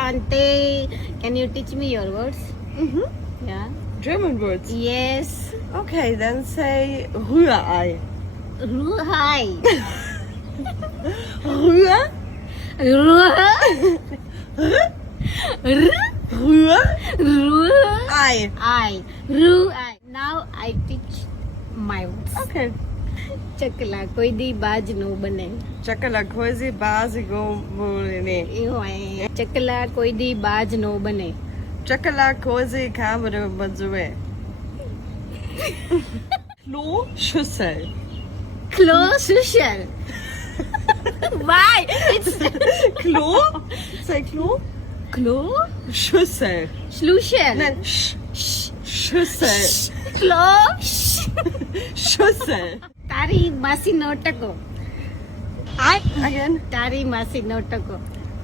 Shante. Can you teach me your words? Yeah. German words. Yes. Okay, then say Rührei. Ruhai. Rühr? Rührei. I. Ruhai. Now I teach my words. Okay. ચકલા કોઈ દી બાજ નો બને. Chakala kozi bazigo mulini. એવું હોય. ચકલા કોઈ દી બાજ નો બને. Chakala kozi kamera mazue. Klo Schüssel. Kloschüssel. Why? It's Klo? Say Klo? Klo? Schüssel. Schlussel. Nein, Schüssel. Klo. Schüssel. તારી માસી નો ટકો. Again. તારી માસી નો ટકો.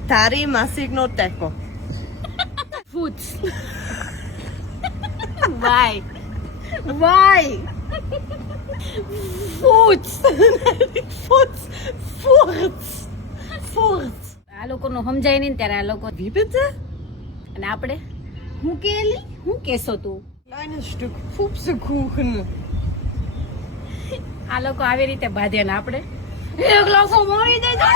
Tari masigno teko. Foods. Why? Why? Foods. Futz. Furz. Furz. આ લોકોનું સમજાય નહીં ત્યારે આ લોકો Wie bitte? અને આપણે હું કેલી હું કેસો તું Kleines Stück Pupsekuchen. આ લોકો આવી રીતે બાંધે ને આપણે એક લાખો મારી દેજો